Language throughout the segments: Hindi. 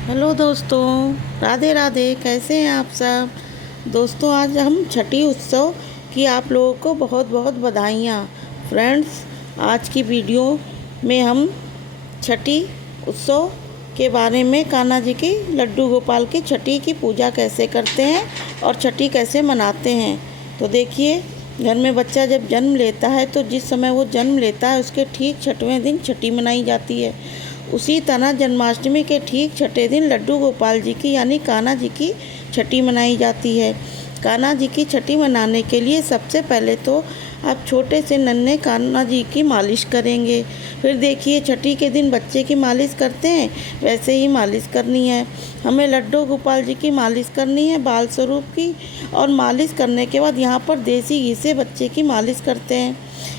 हेलो दोस्तों, राधे राधे। कैसे हैं आप सब दोस्तों? आज हम छठी उत्सव की आप लोगों को बहुत बहुत बधाइयाँ। फ्रेंड्स, आज की वीडियो में हम छठी उत्सव के बारे में, कान्हा जी की, लड्डू गोपाल की छठी की पूजा कैसे करते हैं और छठी कैसे मनाते हैं। तो देखिए, घर में बच्चा जब जन्म लेता है तो जिस समय वो जन्म लेता है उसके ठीक छठवें दिन छठी मनाई जाती है। उसी तरह जन्माष्टमी के ठीक छठे दिन लड्डू गोपाल जी की यानी कान्हा जी की छठी मनाई जाती है। कान्हा जी की छठी मनाने के लिए सबसे पहले तो आप छोटे से नन्हे कान्हा जी की मालिश करेंगे। फिर देखिए, छठी के दिन बच्चे की मालिश करते हैं वैसे ही मालिश करनी है। हमें लड्डू गोपाल जी की मालिश करनी है, बाल स्वरूप की। और मालिश करने के बाद यहाँ पर देसी घी से बच्चे की मालिश करते हैं,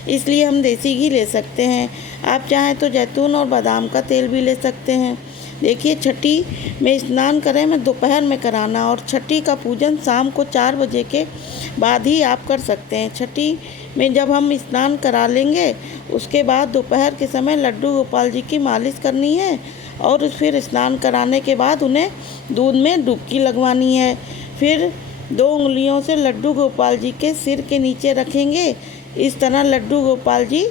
इसलिए हम देसी घी ले सकते हैं। आप चाहें तो जैतून और बादाम का तेल भी ले सकते हैं। देखिए, छठी में स्नान करें में दोपहर में कराना, और छठी का पूजन शाम को 4 बजे के बाद ही आप कर सकते हैं। छठी में जब हम स्नान करा लेंगे उसके बाद दोपहर के समय लड्डू गोपाल जी की मालिश करनी है, और फिर स्नान कराने के बाद उन्हें दूध में डुबकी लगवानी है। फिर 2 उंगलियों से लड्डू गोपाल जी के सिर के नीचे रखेंगे। इस तरह लड्डू गोपाल जी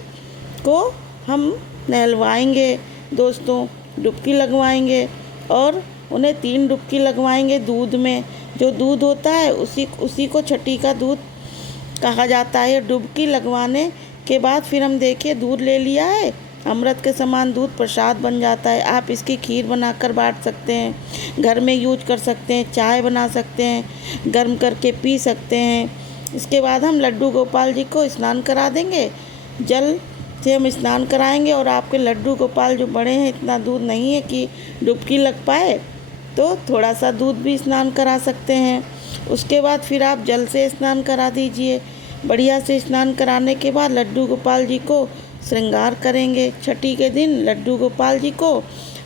को हम नहलवाएंगे दोस्तों, डुबकी लगवाएंगे, और उन्हें 3 डुबकी लगवाएंगे दूध में। जो दूध होता है उसी को छठी का दूध कहा जाता है। डुबकी लगवाने के बाद फिर हम देखिए, दूध ले लिया है, अमृत के समान दूध प्रसाद बन जाता है। आप इसकी खीर बनाकर बांट सकते हैं, घर में यूज कर सकते हैं, चाय बना सकते हैं, गर्म करके पी सकते हैं। इसके बाद हम लड्डू गोपाल जी को स्नान करा देंगे। जल से हम स्नान कराएंगे, और आपके लड्डू गोपाल जो बड़े हैं, इतना दूध नहीं है कि डुबकी लग पाए, तो थोड़ा सा दूध भी स्नान करा सकते हैं। उसके बाद फिर आप जल से स्नान करा दीजिए। बढ़िया से स्नान कराने के बाद लड्डू गोपाल जी को श्रृंगार करेंगे। छठी के दिन लड्डू गोपाल जी को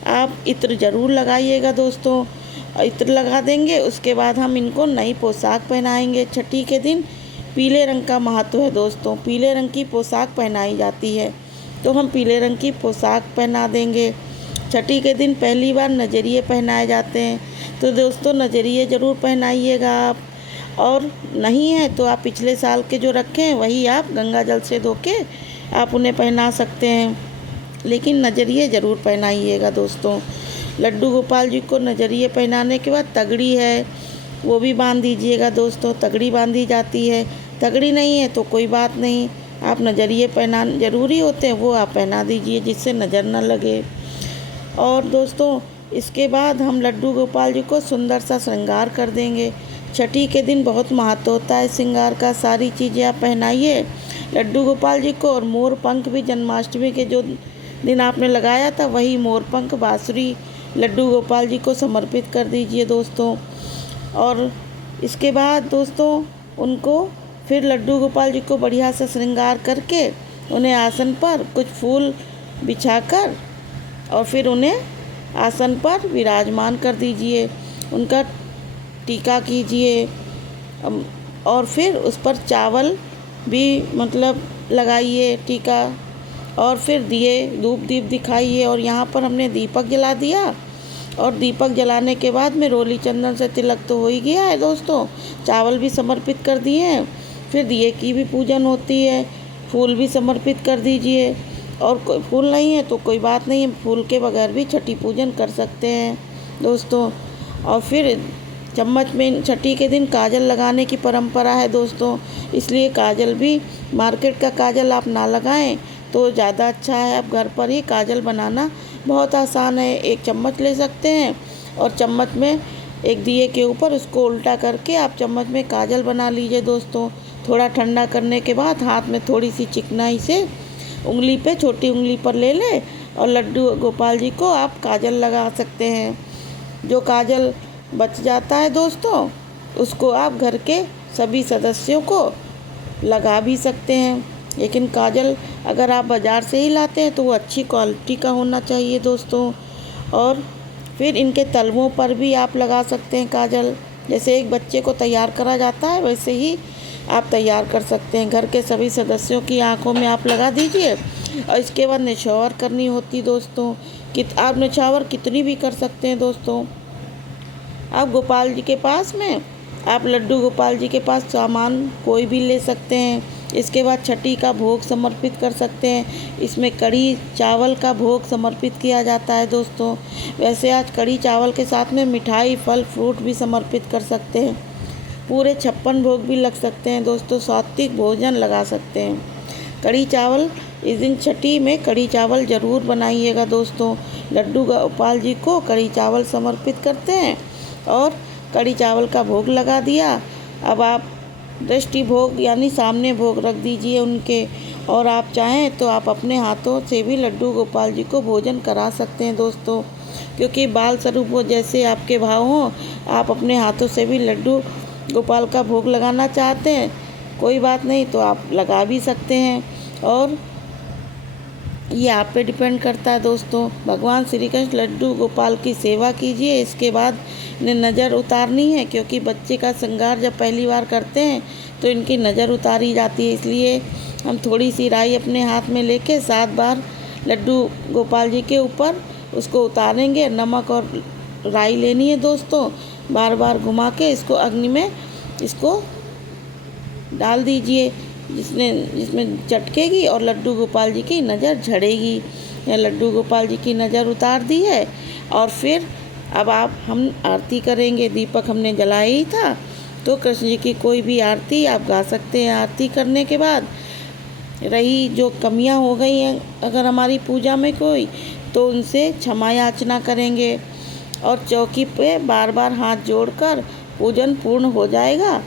आप इत्र ज़रूर लगाइएगा दोस्तों, इत्र लगा देंगे। उसके बाद हम इनको नई पोशाक पहनाएंगे। छठी के दिन पीले रंग का महत्व है दोस्तों, पीले रंग की पोशाक पहनाई जाती है, तो हम पीले रंग की पोशाक पहना देंगे। छठी के दिन पहली बार नजरिए पहनाए जाते हैं, तो दोस्तों नजरिए ज़रूर पहनाइएगा आप। और नहीं है तो आप पिछले साल के जो रखे हैं वही आप गंगा जल से धो के आप उन्हें पहना सकते हैं, लेकिन नजरिए ज़रूर पहनाइएगा दोस्तों। लड्डू गोपाल जी को नजरिए पहनाने के बाद तगड़ी है वो भी बांध दीजिएगा दोस्तों, तगड़ी बांधी जाती है। तगड़ी नहीं है तो कोई बात नहीं, आप नजरिए पहना ज़रूरी होते हैं वो आप पहना दीजिए, जिससे नज़र न लगे। और दोस्तों, इसके बाद हम लड्डू गोपाल जी को सुंदर सा श्रृंगार कर देंगे। छठी के दिन बहुत महत्व होता है श्रृंगार का, सारी चीज़ें आप पहनाइए लड्डू गोपाल जी को। और मोर पंख भी जन्माष्टमी के जो दिन आपने लगाया था वही मोर पंख बाँसुरी लड्डू गोपाल जी को समर्पित कर दीजिए दोस्तों। और इसके बाद दोस्तों, उनको फिर लड्डू गोपाल जी को बढ़िया से श्रृंगार करके उन्हें आसन पर कुछ फूल बिछाकर और फिर उन्हें आसन पर विराजमान कर दीजिए, उनका टीका कीजिए। और फिर उस पर चावल भी लगाइए टीका, और फिर दिए धूप दीप दिखाइए। और यहाँ पर हमने दीपक जला दिया, और दीपक जलाने के बाद में रोली चंदन से तिलक तो हो ही गया है दोस्तों, चावल भी समर्पित कर दिए हैं। फिर दिए की भी पूजन होती है, फूल भी समर्पित कर दीजिए। और कोई फूल नहीं है तो कोई बात नहीं, फूल के बगैर भी छठी पूजन कर सकते हैं दोस्तों। और फिर चम्मच में छठी के दिन काजल लगाने की परंपरा है दोस्तों, इसलिए काजल भी, मार्केट का काजल आप ना लगाएं तो ज़्यादा अच्छा है। आप घर पर ही काजल बनाना बहुत आसान है। एक चम्मच ले सकते हैं, और चम्मच में एक दिए के ऊपर उसको उल्टा करके आप चम्मच में काजल बना लीजिए दोस्तों। थोड़ा ठंडा करने के बाद हाथ में थोड़ी सी चिकनाई से उंगली पे, छोटी उंगली पर ले लें, और लड्डू गोपाल जी को आप काजल लगा सकते हैं। जो काजल बच जाता है दोस्तों, उसको आप घर के सभी सदस्यों को लगा भी सकते हैं। लेकिन काजल अगर आप बाज़ार से ही लाते हैं तो वो अच्छी क्वालिटी का होना चाहिए दोस्तों। और फिर इनके तलवों पर भी आप लगा सकते हैं काजल, जैसे एक बच्चे को तैयार करा जाता है वैसे ही आप तैयार कर सकते हैं। घर के सभी सदस्यों की आंखों में आप लगा दीजिए, और इसके बाद निछावर करनी होती दोस्तों। आप निछावर कितनी भी कर सकते हैं दोस्तों। आप गोपाल जी के पास में आप लड्डू गोपाल जी के पास सामान कोई भी ले सकते हैं। इसके बाद छठी का भोग समर्पित कर सकते हैं। इसमें कढ़ी चावल का भोग समर्पित किया जाता है दोस्तों। वैसे आज कढ़ी चावल के साथ में मिठाई फल फ्रूट भी समर्पित कर सकते हैं। पूरे 56 भोग भी लग सकते हैं दोस्तों। सात्विक भोजन लगा सकते हैं। कढ़ी चावल इस दिन छठी में कढ़ी चावल ज़रूर बनाइएगा दोस्तों। लड्डू गोपाल जी को कढ़ी चावल समर्पित करते हैं और कढ़ी चावल का भोग लगा दिया। अब आप दृष्टि भोग यानी सामने भोग रख दीजिए उनके, और आप चाहें तो आप अपने हाथों से भी लड्डू गोपाल जी को भोजन करा सकते हैं दोस्तों। क्योंकि बाल स्वरूप वो जैसे आपके भाव हों, आप अपने हाथों से भी लड्डू गोपाल का भोग लगाना चाहते हैं कोई बात नहीं तो आप लगा भी सकते हैं। और ये आप पे डिपेंड करता है दोस्तों। भगवान श्री कृष्ण लड्डू गोपाल की सेवा कीजिए। इसके बाद इन्हें नज़र उतारनी है, क्योंकि बच्चे का श्रृंगार जब पहली बार करते हैं तो इनकी नज़र उतारी जाती है। इसलिए हम थोड़ी सी राई अपने हाथ में लेके 7 बार लड्डू गोपाल जी के ऊपर उसको उतारेंगे। नमक और राई लेनी है दोस्तों। बार बार घुमा के इसको अग्नि में इसको डाल दीजिए, जिसमें चटकेगी और लड्डू गोपाल जी की नज़र झड़ेगी। या लड्डू गोपाल जी की नज़र उतार दी है। और फिर अब हम आरती करेंगे। दीपक हमने जलाया ही था, तो कृष्ण जी की कोई भी आरती आप गा सकते हैं। आरती करने के बाद रही जो कमियां हो गई हैं अगर हमारी पूजा में कोई, तो उनसे क्षमा याचना करेंगे और चौकी पे बार बार हाथ जोड़कर पूजन पूर्ण हो जाएगा।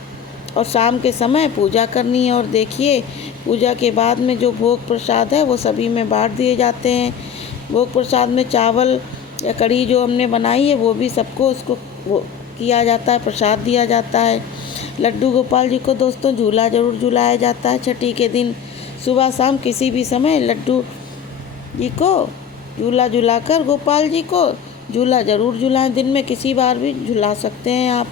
और शाम के समय पूजा करनी है। और देखिए, पूजा के बाद में जो भोग प्रसाद है वो सभी में बांट दिए जाते हैं। भोग प्रसाद में चावल या कढ़ी जो हमने बनाई है वो भी सबको उसको वो किया जाता है, प्रसाद दिया जाता है। लड्डू गोपाल जी को दोस्तों झूला ज़रूर झुलाया जाता है छठी के दिन। सुबह शाम किसी भी समय लड्डू जी को झूला झुलाकर गोपाल जी को झूला ज़रूर झुलाएं। दिन में किसी बार भी झुला सकते हैं आप,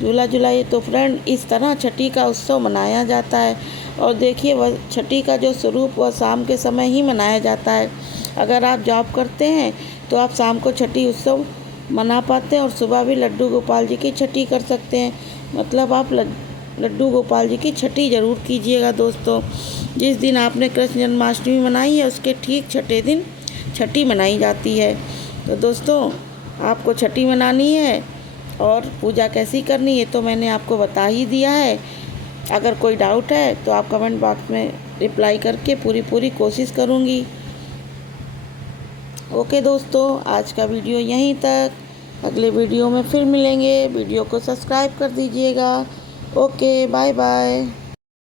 झूला झुलाइए। तो फ्रेंड, इस तरह छठी का उत्सव मनाया जाता है। और देखिए, वह छठी का जो स्वरूप वह शाम के समय ही मनाया जाता है। अगर आप जॉब करते हैं तो आप शाम को छठी उत्सव मना पाते हैं और सुबह भी लड्डू गोपाल जी की छठी कर सकते हैं। मतलब आप लड्डू गोपाल जी की छठी ज़रूर कीजिएगा दोस्तों। जिस दिन आपने कृष्ण जन्माष्टमी मनाई है उसके ठीक छठे दिन छठी मनाई जाती है। तो दोस्तों, आपको छठी मनानी है और पूजा कैसी करनी है तो मैंने आपको बता ही दिया है। अगर कोई डाउट है तो आप कमेंट बॉक्स में रिप्लाई करके पूरी कोशिश करूँगी। ओके दोस्तों, आज का वीडियो यहीं तक। अगले वीडियो में फिर मिलेंगे। वीडियो को सब्सक्राइब कर दीजिएगा। Okay, bye bye.